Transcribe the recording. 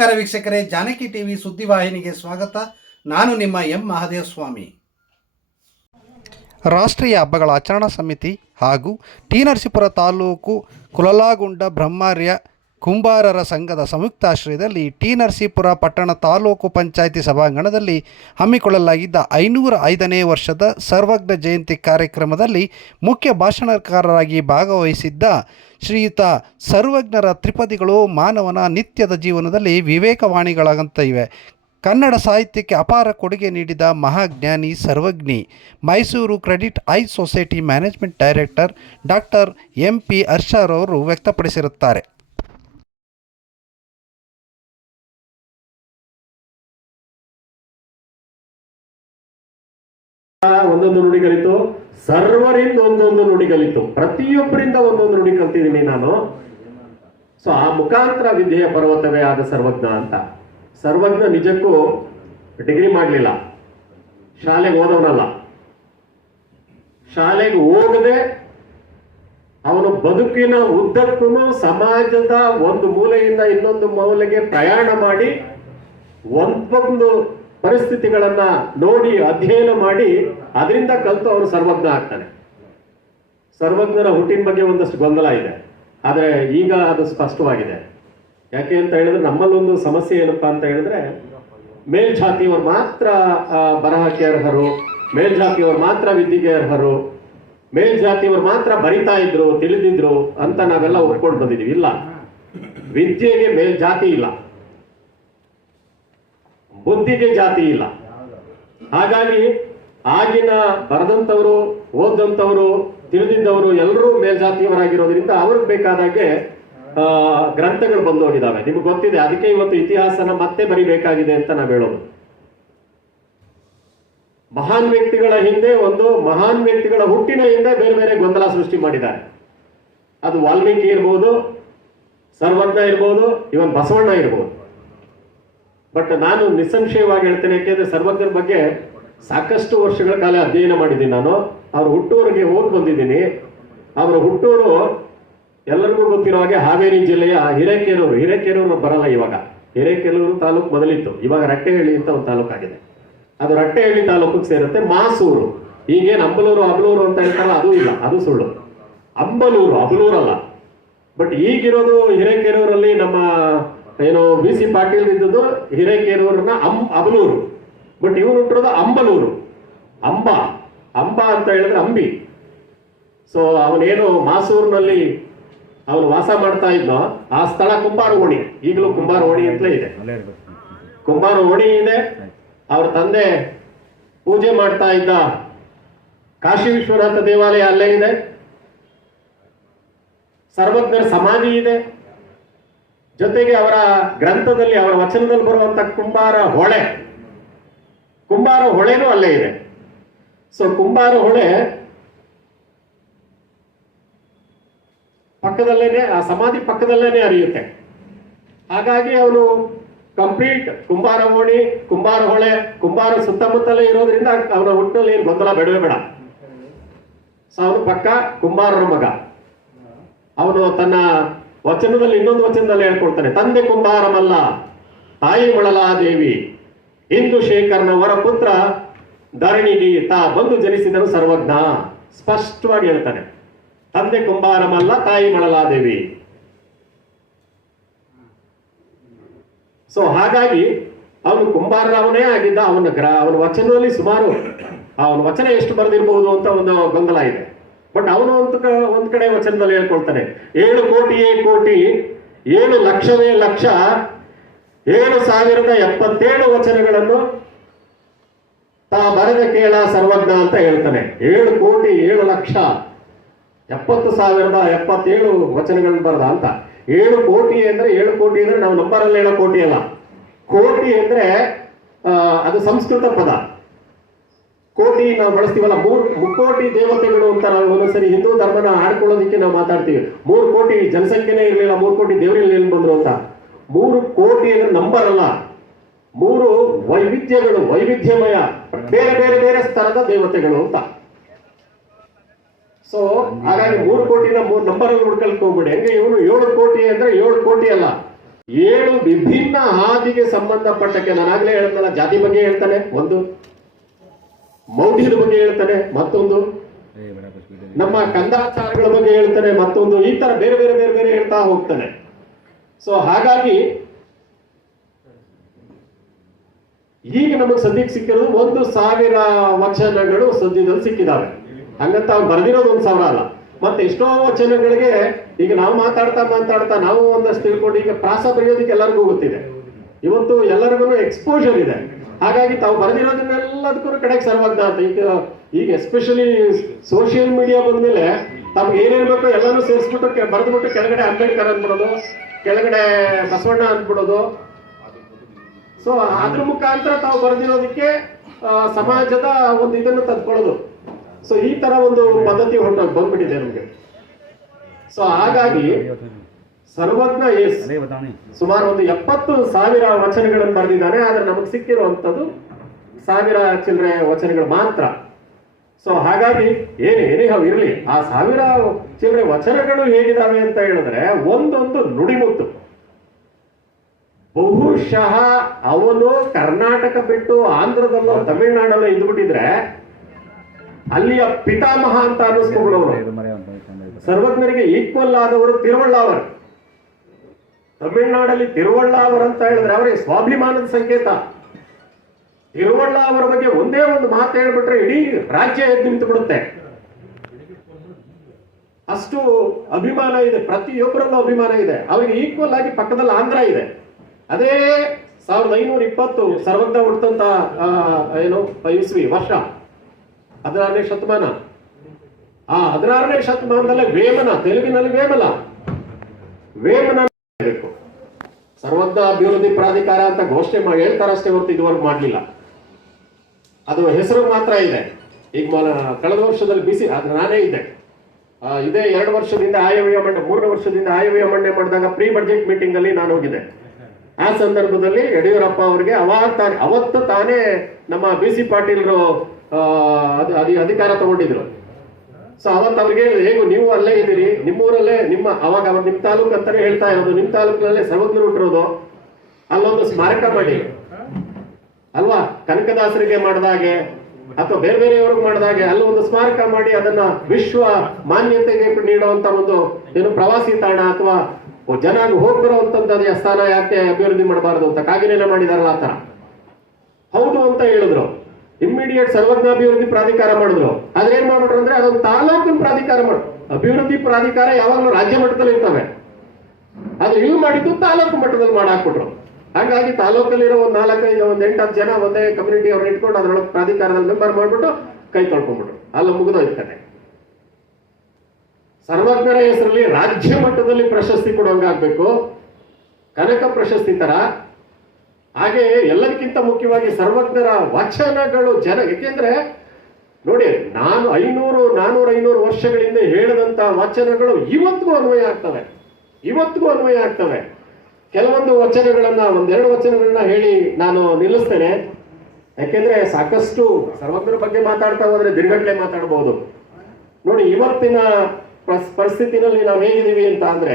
ನಮಸ್ಕಾರ ವೀಕ್ಷಕರೇ, ಜಾನಕಿ ಟಿವಿ ಸುದ್ದಿವಾಹಿನಿಗೆ ಸ್ವಾಗತ. ನಾನು ನಿಮ್ಮ ಎಂ ಮಹಾದೇವ ಸ್ವಾಮಿ ರಾಷ್ಟ್ರೀಯ ಹಬ್ಬಗಳ ಆಚರಣಾ ಸಮಿತಿ ಹಾಗೂ ಟಿ ನರಸೀಪುರ ತಾಲೂಕು ಕುಲಲಾಗುಂಡ ಬ್ರಹ್ಮಾರ್ಯ ಕುಂಬಾರರ ಸಂಘದ ಸಂಯುಕ್ತಾಶ್ರಯದಲ್ಲಿ ಟಿ ನರಸೀಪುರ ಪಟ್ಟಣ ತಾಲೂಕು ಪಂಚಾಯಿತಿ ಸಭಾಂಗಣದಲ್ಲಿ ಹಮ್ಮಿಕೊಳ್ಳಲಾಗಿದ್ದ ಐನೂರ ಐದನೇ ವರ್ಷದ ಸರ್ವಜ್ಞ ಜಯಂತಿ ಕಾರ್ಯಕ್ರಮದಲ್ಲಿ ಮುಖ್ಯ ಭಾಷಣಕಾರರಾಗಿ ಭಾಗವಹಿಸಿದ್ದ ಶ್ರೀಯುತ ಸರ್ವಜ್ಞರ ತ್ರಿಪದಿಗಳು ಮಾನವನ ನಿತ್ಯದ ಜೀವನದಲ್ಲಿ ವಿವೇಕವಾಣಿಗಳಾಗಂತ ಇವೆ. ಕನ್ನಡ ಸಾಹಿತ್ಯಕ್ಕೆ ಅಪಾರ ಕೊಡುಗೆ ನೀಡಿದ ಮಹಾಜ್ಞಾನಿ ಸರ್ವಜ್ಞಿ, Mysuru credit I society management director doctor M P ಹರ್ಷರವರು ವ್ಯಕ್ತಪಡಿಸಿರುತ್ತಾರೆ. ಒಂದೊಂದು ನುಡಿ ಕಲಿತು, ಸರ್ವರಿಂದ ಒಂದೊಂದು ನುಡಿ ಕಲಿತು. ಪ್ರತಿಯೊಬ್ಬರಿಂದ ಒಂದೊಂದು ನುಡಿ ಕಲ್ತಿದ್ದೀನಿ ನಾನು. ಸೊ ಆ ಮುಖಾಂತರ ವಿದ್ಯೆಯ ಪರ್ವತವೇ ಆದ ಸರ್ವಜ್ಞ ಅಂತ. ಸರ್ವಜ್ಞ ನಿಜಕ್ಕೂ ಡಿಗ್ರಿ ಮಾಡಲಿಲ್ಲ. ಶಾಲೆಗೆ ಓದವನಲ್ಲ ಶಾಲೆಗೆ ಹೋಗದೆ ಅವನು ಬದುಕಿನ ಉದ್ದಕ್ಕೂ ಸಮಾಜದ ಒಂದು ಮೂಲೆಯಿಂದ ಇನ್ನೊಂದು ಮೂಲೆಗೆ ಪ್ರಯಾಣ ಮಾಡಿ ಒಂದೊಂದು ಪರಿಸ್ಥಿತಿಗಳನ್ನ ನೋಡಿ ಅಧ್ಯಯನ ಮಾಡಿ ಅದರಿಂದ ಕಲಿತು ಅವನು ಸರ್ವಜ್ಞ ಆಗ್ತಾನೆ. ಸರ್ವಜ್ಞರ ಹುಟ್ಟಿನ ಬಗ್ಗೆ ಒಂದಷ್ಟು ಗೊಂದಲ ಇದೆ. ಆದರೆ ಈಗ ಅದು ಸ್ಪಷ್ಟವಾಗಿದೆ. ಯಾಕೆ ಅಂತ ಹೇಳಿದ್ರೆ ನಮ್ಮಲ್ಲೊಂದು ಸಮಸ್ಯೆ ಏನಪ್ಪಾ ಅಂತ ಹೇಳಿದ್ರೆ ಮೇಲ್ಜಾತಿಯವರು ಮಾತ್ರ ಬರಹಕ್ಕೆ ಅರ್ಹರು ಮೇಲ್ಜಾತಿಯವರು ಮಾತ್ರ ವಿದ್ಯೆಗೆ ಅರ್ಹರು ಮೇಲ್ಜಾತಿಯವರು ಮಾತ್ರ ಬರಿತಾ ಇದ್ರು, ತಿಳಿದಿದ್ರು ಅಂತ ನಾವೆಲ್ಲ ಒಪ್ಕೊಂಡು ಬಂದಿದ್ದೀವಿ. ಇಲ್ಲ. ವಿದ್ಯೆಗೆ ಮೇಲ್ಜಾತಿ ಇಲ್ಲ. ಬುದ್ಧಿಗೆ ಜಾತಿ ಇಲ್ಲ. ಹಾಗಾಗಿ ಆಗಿನ ಬರೆದಂಥವರು ಓದಂಥವರು ತಿಳಿದಿದ್ದವರು ಎಲ್ಲರೂ ಮೇಲ್ಜಾತಿಯವರಾಗಿರೋದ್ರಿಂದ ಅವ್ರಿಗೆ ಬೇಕಾದಾಗೆ ಗ್ರಂಥಗಳು ಬಂದು ಹೋಗಿದ್ದಾವೆ ನಿಮ್ಗೆ ಗೊತ್ತಿದೆ, ಅದಕ್ಕೆ ಇವತ್ತು ಇತಿಹಾಸನ ಮತ್ತೆ ಬರಿಬೇಕಾಗಿದೆ ಅಂತ ನಾವು ಹೇಳೋದು. ಮಹಾನ್ ವ್ಯಕ್ತಿಗಳ ಹಿಂದೆ ಒಂದು ಮಹಾನ್ ವ್ಯಕ್ತಿಗಳ ಹುಟ್ಟಿನ ಹಿಂದೆ ಬೇರೆ ಬೇರೆ ಗೊಂದಲ ಸೃಷ್ಟಿ ಮಾಡಿದ್ದಾರೆ. ಅದು ವಾಲ್ಮೀಕಿ ಇರ್ಬೋದು, ಸರ್ವಜ್ಞ ಇರ್ಬೋದು ಇವನ್ ಬಸವಣ್ಣ ಇರ್ಬೋದು. ಬಟ್ ನಾನು ನಿಸ್ಸಂಶಯವಾಗಿ ಹೇಳ್ತೇನೆ, ಯಾಕೆಂದ್ರೆ ಸರ್ವಜ್ಞರ ಬಗ್ಗೆ ಸಾಕಷ್ಟು ವರ್ಷಗಳ ಕಾಲ ಅಧ್ಯಯನ ಮಾಡಿದ್ದೀನಿ ನಾನು. ಅವ್ರ ಹುಟ್ಟೂರಿಗೆ ಹೋಗಿ ಬಂದಿದ್ದೀನಿ. ಅವರ ಹುಟ್ಟೂರು ಎಲ್ಲರಿಗೂ ಗೊತ್ತಿರೋ ಹಾಗೆ ಹಾವೇರಿ ಜಿಲ್ಲೆಯ ಹಿರೇಕೆರೂರು ಹಿರೇಕೆರೂರು ಬರಲ್ಲ ಇವಾಗ. ಹಿರೇಕೆರೂರು ತಾಲೂಕು ಮೊದಲಿತ್ತು. ಇವಾಗ ರಟ್ಟೆಹಳ್ಳಿ ಅಂತ ಒಂದು ತಾಲೂಕಾಗಿದೆ ಅದು ರಟ್ಟೆಹಳ್ಳಿ ತಾಲೂಕಿಗೆ ಸೇರುತ್ತೆ. ಮಾಸೂರು. ಈಗೇನು ಅಂಬಲೂರು ಅಬಲೂರು ಅಂತ ಹೇಳ್ತಾರಲ್ಲ, ಅದು ಇಲ್ಲ, ಅದು ಸುಳ್ಳು. ಅಂಬಲೂರು, ಅಬ್ಲೂರಲ್ಲ. ಬಟ್ ಈಗಿರೋದು ಹಿರೇಕೆರೂರಲ್ಲಿ ನಮ್ಮ ಏನು ಬಿ ಸಿ ಪಾಟೀಲ್ ಇದ್ದದ್ದು ಹಿರೇಕೇರೂರನ್ನ ಅಂ ಅಬಲೂರು ಬಟ್ ಇವ್ರು ಹುಟ್ಟಿರೋದು ಅಂಬಲೂರು ಅಂಬ ಅಂಬ ಅಂತ ಹೇಳಿದ್ರೆ ಅಂಬಿ. ಸೊ ಅವನೇನು ಮಾಸೂರಿನಲ್ಲಿ ಅವನು ವಾಸ ಮಾಡ್ತಾ ಇದ್ನೋ, ಆ ಸ್ಥಳ ಕುಂಬಾರ ಓಣಿ ಈಗಲೂ ಕುಂಬಾರ ಓಣಿ ಅಂತಲೇ ಇದೆ. ಕುಂಬಾರ ಓಣಿ ಇದೆ. ಅವ್ರ ತಂದೆ ಪೂಜೆ ಮಾಡ್ತಾ ಇದ್ದ ಕಾಶಿ ವಿಶ್ವನಾಥ ದೇವಾಲಯ ಅಲ್ಲೇ ಇದೆ. ಸರ್ವಜ್ಞರ ಸಮಾಧಿ ಇದೆ. ಜೊತೆಗೆ ಅವರ ಗ್ರಂಥದಲ್ಲಿ, ಅವರ ವಚನದಲ್ಲಿ ಬರುವಂತ ಕುಂಬಾರ ಹೊಳೆ. ಕುಂಬಾರ ಹೊಳೆನೂ ಅಲ್ಲೇ ಇದೆ. ಸೊ ಕುಂಬಾರ ಹೊಳೆ ಪಕ್ಕದಲ್ಲೇನೆ, ಆ ಸಮಾಧಿ ಪಕ್ಕದಲ್ಲೇನೆ ಅರಿಯುತ್ತೆ ಹಾಗಾಗಿ ಅವನು ಕಂಪ್ಲೀಟ್ ಕುಂಬಾರ ಓಣಿ, ಕುಂಬಾರ ಹೊಳೆ, ಕುಂಬಾರ ಸುತ್ತಮುತ್ತಲೇ ಇರೋದ್ರಿಂದ ಅವನ ಹುಟ್ಟಿನಲ್ಲಿ ಏನು ಗೊಂದಲ ಬೇಡವೇ ಬೇಡ. ಸೊ ಅವನು ಪಕ್ಕ ಕುಂಬಾರನ ಮಗ. ಅವನು ತನ್ನ ವಚನದಲ್ಲಿ ಇನ್ನೊಂದು ವಚನದಲ್ಲಿ ಹೇಳ್ಕೊಡ್ತಾನೆ, ತಂದೆ ಕುಂಬಾರಮಲ್ಲ, ತಾಯಿ ಮೊಳಲಾದೇವಿ, ಇಂದು ಶೇಖರ್ನ ವರ ಪುತ್ರ ಧರಣಿಗೆ ತಾ ಬಂದು ಜನಿಸಿದನು ಸರ್ವಜ್ಞ, ಸ್ಪಷ್ಟವಾಗಿ ಹೇಳ್ತಾನೆ. ತಂದೆ ಕುಂಬಾರಮಲ್ಲ, ತಾಯಿ ಮಳಲಾದೇವಿ. ಸೊ ಹಾಗಾಗಿ ಅವನು ಕುಂಬಾರನವನೇ ಆಗಿದ್ದ, ಅವನ ಗ್ರ, ಅವನ ವಚನದಲ್ಲಿ ಸುಮಾರು, ಅವನ ವಚನ ಎಷ್ಟು ಬರೆದಿರಬಹುದು ಅಂತ ಒಂದು ಗೊಂದಲ ಇದೆ. ಬಟ್ ಅವನು ಒಂದು ಒಂದ್ ಕಡೆ ವಚನದಲ್ಲಿ ಹೇಳ್ಕೊಳ್ತಾನೆ, ಏಳು ಕೋಟಿಯೇ ಕೋಟಿ, ಏಳು ಲಕ್ಷವೇ ಲಕ್ಷ, ಏಳು ಸಾವಿರದ ಎಪ್ಪತ್ತೇಳು ವಚನಗಳನ್ನು ತಾ ಬರೆದ ಕೇಳ ಸರ್ವಜ್ಞ ಅಂತ ಹೇಳ್ತಾನೆ. ಏಳು ಕೋಟಿ, ಏಳು ಲಕ್ಷ, ಎಪ್ಪತ್ತು ಸಾವಿರದ ಎಪ್ಪತ್ತೇಳು ವಚನಗಳನ್ನು ಬರೆದ ಅಂತ. ಏಳು ಕೋಟಿ ಅಂದ್ರೆ, ಏಳು ಕೋಟಿ ಅಂದ್ರೆ ನಾವು ನಂಬರಲ್ಲಿ ಹೇಳೋ ಕೋಟಿ ಅಲ್ಲ. ಕೋಟಿ ಅಂದ್ರೆ ಅದು ಸಂಸ್ಕೃತ ಪದ. ಕೋಟಿ ನಾವು ಬಳಸ್ತೀವಲ್ಲ, ಮೂರು, ಮುಕ್ಕೋಟಿ ದೇವತೆಗಳು ಅಂತ ನಾವು ಒಂದೊಂದ್ಸರಿ ಹಿಂದೂ ಧರ್ಮನ ಆಡ್ಕೊಳ್ಳೋದಕ್ಕೆ ನಾವು ಮಾತಾಡ್ತೀವಿ. ಮೂರು ಕೋಟಿ ಜನಸಂಖ್ಯೆನೇ ಇರಲಿಲ್ಲ, ಮೂರು ಕೋಟಿ ದೇವರಲ್ಲಿ ಬಂದ್ರು ಅಂತ. ಮೂರು ಕೋಟಿ ಅಂದ್ರೆ ನಂಬರ್ ಅಲ್ಲ. ಮೂರು ವೈವಿಧ್ಯಗಳು, ವೈವಿಧ್ಯಮಯ, ಬೇರೆ ಬೇರೆ ಬೇರೆ ಸ್ತರದ ದೇವತೆಗಳು ಅಂತ. ಸೊ ಹಾಗಾಗಿ ಮೂರು ಕೋಟಿನ ಮೂರು ನಂಬರ್ ಹುಡ್ಕಲ್ಕ್ ಹೋಗ್ಬೇಡಿ. ಹಂಗೆ ಇವನು ಏಳು ಕೋಟಿ ಅಂದ್ರೆ ಏಳು ಕೋಟಿ ಅಲ್ಲ. ಏಳು ವಿಭಿನ್ನ ಹಾದಿಗೆ ಸಂಬಂಧಪಟ್ಟಕ್ಕೆ ನಾನಾಗ್ಲೇ ಹೇಳಿದ್ನಲ್ಲ, ಜಾತಿ ಬಗ್ಗೆ ಹೇಳ್ತಾನೆ, ಒಂದು. ಮೌಢ್ಯದ ಬಗ್ಗೆ ಹೇಳ್ತಾನೆ ಮತ್ತೊಂದು. ನಮ್ಮ ಕಂದಾಚಾರಗಳ ಬಗ್ಗೆ ಹೇಳ್ತಾನೆ ಮತ್ತೊಂದು. ಈ ತರ ಬೇರೆ ಬೇರೆ ಬೇರೆ ಬೇರೆ ಹೇಳ್ತಾ ಹೋಗ್ತಾನೆ. ಸೊ ಹಾಗಾಗಿ ಈಗ ನಮಗೆ ಸದ್ಯಕ್ಕೆ ಸಿಕ್ಕಿರೋದು ಒಂದು ಸಾವಿರ ವಚನಗಳು ಸದ್ಯದಲ್ಲಿ ಸಿಕ್ಕಿದಾವೆ. ಹಂಗಂತ ಅವ್ರು ಬರೆದಿರೋದು ಒಂದು ಸಾವಿರ ಅಲ್ಲ. ಮತ್ತೆ ಎಷ್ಟೋ ವಚನಗಳಿಗೆ ಈಗ ನಾವು ಮಾತಾಡ್ತಾ ಮಾತಾಡ್ತಾ ನಾವು ಒಂದಷ್ಟು ತಿಳ್ಕೊಂಡು ಈಗ ಪ್ರಾಸ ಬರೆಯೋದಕ್ಕೆ ಎಲ್ಲರಿಗೂ ಗೊತ್ತಿದೆ. ಇವತ್ತು ಎಲ್ಲರಿಗೂ ಎಕ್ಸ್ಪೋಜರ್ ಇದೆ. ಹಾಗಾಗಿ ತಾವು ಬರೆದಿರೋದನ್ನೆಲ್ಲದಕ್ಕೂ ಕಡೆಗೆ ಸರ್ವಜ್ಞ ಇತ್ತು ಈಗ ಈಗ ಎಸ್ಪೆಷಲಿ ಸೋಷಿಯಲ್ ಮೀಡಿಯಾ ಬಂದ್ಮೇಲೆ ತಮ್ಗೆ ಏನೇನು ಬೇಕೋ ಎಲ್ಲಾನು ಸೇರಿಸ್ಬಿಟ್ಟು ಬರೆದ್ಬಿಟ್ಟು ಕೆಳಗಡೆ ಅಂಬೇಡ್ಕರ್ ಅಂದ್ಬಿಡೋದು, ಕೆಳಗಡೆ ಬಸವಣ್ಣ ಅಂದ್ಬಿಡೋದು. ಸೊ ಅದ್ರ ಮುಖಾಂತರ ತಾವು ಬರೆದಿರೋದಕ್ಕೆ ಸಮಾಜದ ಒಂದು ಇದನ್ನು ತಂದ್ಕೊಳ್ಳೋದು. ಸೊ ಈ ತರ ಒಂದು ಪದ್ಧತಿ ಹೊಂಟೋಗಿ ಬಂದ್ಬಿಟ್ಟಿದೆ ನಮಗೆ. ಸೊ ಹಾಗಾಗಿ ಸರ್ವಜ್ಞ ಎಸ್ ಸುಮಾರು ಒಂದು ಎಪ್ಪತ್ತು ಸಾವಿರ ವಚನಗಳನ್ನು ಬರೆದಿದ್ದಾನೆ ಆದ್ರೆ ನಮಗೆ ಸಿಕ್ಕಿರುವಂತದ್ದು ಸಾವಿರ ಚಿಲ್ಲರೆ ವಚನಗಳು ಮಾತ್ರ. ಸೊ ಹಾಗಾಗಿ ಏನೇ ಏನೇ ಇರಲಿ ಆ ಸಾವಿರ ಚಿಲ್ಲರೆ ವಚನಗಳು ಹೇಗಿದಾವೆ ಅಂತ ಹೇಳಿದ್ರೆ ಒಂದೊಂದು ನುಡಿಮುತ್ತು. ಬಹುಶಃ ಅವನು ಕರ್ನಾಟಕ ಬಿಟ್ಟು ಆಂಧ್ರದಲ್ಲೋ ತಮಿಳುನಾಡಲ್ಲೋ ಇದ್ಬಿಟ್ಟಿದ್ರೆ ಅಲ್ಲಿಯ ಪಿತಾಮಹ ಅಂತ ಅನ್ನಿಸ್ಕೊಂಡು ಸರ್ವಜ್ಞರಿಗೆ ಈಕ್ವಲ್ ಆದವರು ತಿರುವಳ್ಳಾವರ್. ತಮಿಳುನಾಡಲ್ಲಿ ತಿರುವಳ್ಳಾವರ್ ಅಂತ ಹೇಳಿದ್ರೆ ಅವರೇ ಸ್ವಾಭಿಮಾನದ ಸಂಕೇತ. ತಿರುವಳ್ಳಾವರ ಬಗ್ಗೆ ಒಂದೇ ಒಂದು ಮಾತು ಹೇಳ್ಬಿಟ್ರೆ ಇಡೀ ರಾಜ್ಯ ಎದ್ದು ನಿಂತು ಬಿಡುತ್ತೆ ಅಷ್ಟು ಅಭಿಮಾನ ಇದೆ ಪ್ರತಿಯೊಬ್ಬರಲ್ಲೂ ಅಭಿಮಾನ ಇದೆ. ಅವರಿಗೆ ಈಕ್ವಲ್ ಆಗಿ ಪಕ್ಕದಲ್ಲಿ ಆಂಧ್ರ ಇದೆ. ಅದೇ ಸಾವಿರದ ಐನೂರ ಇಪ್ಪತ್ತು ಸರ್ವಜ್ಞ ಆ, ಏನು ಇಸ್ವಿ ವರ್ಷ. ಹದಿನಾರನೇ ಶತಮಾನ. ಆ ಹದಿನಾರನೇ ಶತಮಾನದಲ್ಲೇ ವೇಮನ ತೆಲುಗಿನಲ್ಲಿ ವೇಮಲ ವೇಮನ ಸರ್ವಜ್ಞ ಅಭಿವೃದ್ಧಿ ಪ್ರಾಧಿಕಾರ ಅಂತ ಘೋಷಣೆ ಮಾಡಿ ಹೇಳ್ತಾರಷ್ಟೇ ಹೊರತು ಇದುವರೆಗೂ ಮಾಡಲಿಲ್ಲ. ಅದು ಹೆಸರು ಮಾತ್ರ ಇದೆ. ಈಗ ಕಳೆದ ವರ್ಷದಲ್ಲಿ ಬಿಸಿ ಅದು ನಾನೇ ಇದ್ದೆ. ಇದೇ ಎರಡು ವರ್ಷದಿಂದ ಆಯವ್ಯಯ ಮಂಡ ಮೂರನೇ ವರ್ಷದಿಂದ ಆಯವ್ಯಯ ಮಂಡನೆ ಮಾಡಿದಾಗ ಪ್ರೀ ಬಜೆಟ್ ಮೀಟಿಂಗ್ ಅಲ್ಲಿ ನಾನು ಹೋಗಿದ್ದೆ. ಆ ಸಂದರ್ಭದಲ್ಲಿ ಯಡಿಯೂರಪ್ಪ ಅವರಿಗೆ ಅವಾಗ ತಾನೆ ಅವತ್ತು ತಾನೇ ನಮ್ಮ ಬಿ ಸಿ ಪಾಟೀಲ್ರು ಅಧಿಕಾರ ತಗೊಂಡಿದ್ರು. ಸೊ ಅವತ್ತು ಅವ್ರಿಗೆ ಹೇಗೂ ನೀವು ಅಲ್ಲೇ ಇದ್ದೀರಿ, ನಿಮ್ಮೂರಲ್ಲೇ ನಿಮ್ಮ ಅವಾಗ ಅವ್ರು ನಿಮ್ಮ ತಾಲೂಕು ಅಂತಾನೆ ಹೇಳ್ತಾ ಇರೋದು, ನಿಮ್ಮ ತಾಲೂಕಿನಲ್ಲೇ ಸರ್ವಜ್ಞರು ಹುಟ್ಟಿರೋದು. ಅಲ್ಲೊಂದು ಸ್ಮಾರಕ ಮಾಡಿ. ಅಲ್ವಾ? ಕನಕದಾಸರಿಗೆ ಮಾಡಿದಾಗೆ ಅಥವಾ ಬೇರೆ ಬೇರೆಯವ್ರಿಗೆ ಮಾಡಿದಾಗೆ ಅಲ್ಲಿ ಒಂದು ಸ್ಮಾರಕ ಮಾಡಿ ಅದನ್ನ ವಿಶ್ವ ಮಾನ್ಯತೆಗೆ ನೀಡುವಂತ ಒಂದು ಏನು ಪ್ರವಾಸಿ ತಾಣ ಅಥವಾ ಜನ ಹೋಗಿ ಬರುವಂತದ್ದು ಸ್ಥಾನ ಯಾಕೆ ಅಭಿವೃದ್ಧಿ ಮಾಡಬಾರದು ಅಂತ ಕಾಗಿನೆಲ್ಲ ಮಾಡಿದಾರಲ್ಲ ಆ ತರ ಹೌದು ಅಂತ ಹೇಳಿದ್ರು. ಇಮ್ಮಿಡಿಯೇಟ್ ಸರ್ವಜ್ಞಾಭಿವೃದ್ಧಿ ಪ್ರಾಧಿಕಾರ ಮಾಡಿದ್ರು. ಆದ್ರೆ ಏನ್ ಮಾಡ್ಬಿಟ್ರು ಅಂದ್ರೆ ಅದೊಂದು ತಾಲೂಕಿನ ಪ್ರಾಧಿಕಾರ ಮಾಡು. ಅಭಿವೃದ್ಧಿ ಪ್ರಾಧಿಕಾರ ಯಾವಾಗಲೂ ರಾಜ್ಯ ಮಟ್ಟದಲ್ಲಿ ಇರ್ತವೆ. ಅದು ಇಲ್ಲಿ ಮಾಡಿದ್ದು ತಾಲೂಕು ಮಟ್ಟದಲ್ಲಿ ಮಾಡಾಕ್ಬಿಟ್ರು. ಹಾಗಾಗಿ ತಾಲೂಕಲ್ಲಿರೋ ಒಂದ್ ನಾಲ್ಕೈದು, ಒಂದ್ ಎಂಟತ್ತು ಜನ ಒಂದೇ ಕಮ್ಯುನಿಟಿ ಅವ್ರನ್ನ ಇಟ್ಕೊಂಡು ಅದ್ರೊಳಗೆ ಪ್ರಾಧಿಕಾರದಲ್ಲಿ ಮೆಂಬರ್ ಮಾಡ್ಬಿಟ್ಟು ಕೈ ತೊಳ್ಕೊಂಡ್ಬಿಟ್ರು. ಅಲ್ಲಿ, ಮುಗಿದೋಯ್ತು ಕತೆ. ಸರ್ವಜ್ಞರ ಹೆಸರಲ್ಲಿ ರಾಜ್ಯ ಮಟ್ಟದಲ್ಲಿ ಪ್ರಶಸ್ತಿ ಕೊಡೋಂಗಾಗ್ಬೇಕು ಕನಕ ಪ್ರಶಸ್ತಿ ತರ. ಹಾಗೆ ಎಲ್ಲದಕ್ಕಿಂತ ಮುಖ್ಯವಾಗಿ ಸರ್ವಜ್ಞರ ವಚನಗಳು ಜನ, ಏಕೆಂದ್ರೆ ನೋಡಿ, ನಾನು ಐನೂರು, ನಾನೂರ, ಐನೂರು ವರ್ಷಗಳಿಂದ ಹೇಳಿದಂತ ವಚನಗಳು ಇವತ್ತಿಗೂ ಅನ್ವಯ ಆಗ್ತವೆ. ಇವತ್ತಿಗೂ ಅನ್ವಯ ಆಗ್ತವೆ. ಕೆಲವೊಂದು ವಚನಗಳನ್ನ, ಒಂದೆರಡು ವಚನಗಳನ್ನ ಹೇಳಿ ನಾನು ನಿಲ್ಲಿಸ್ತೇನೆ. ಯಾಕೆಂದ್ರೆ ಸಾಕಷ್ಟು ಸರ್ವಜ್ಞರ ಬಗ್ಗೆ ಮಾತಾಡ್ತಾ ಹೋದ್ರೆ ದಿನಗಟ್ಟಲೆ ಮಾತಾಡಬಹುದು ನೋಡಿ, ಇವತ್ತಿನ ಪರಿಸ್ಥಿತಿನಲ್ಲಿ ನಾವು ಹೇಗಿದ್ದೀವಿ ಅಂತ ಅಂದ್ರೆ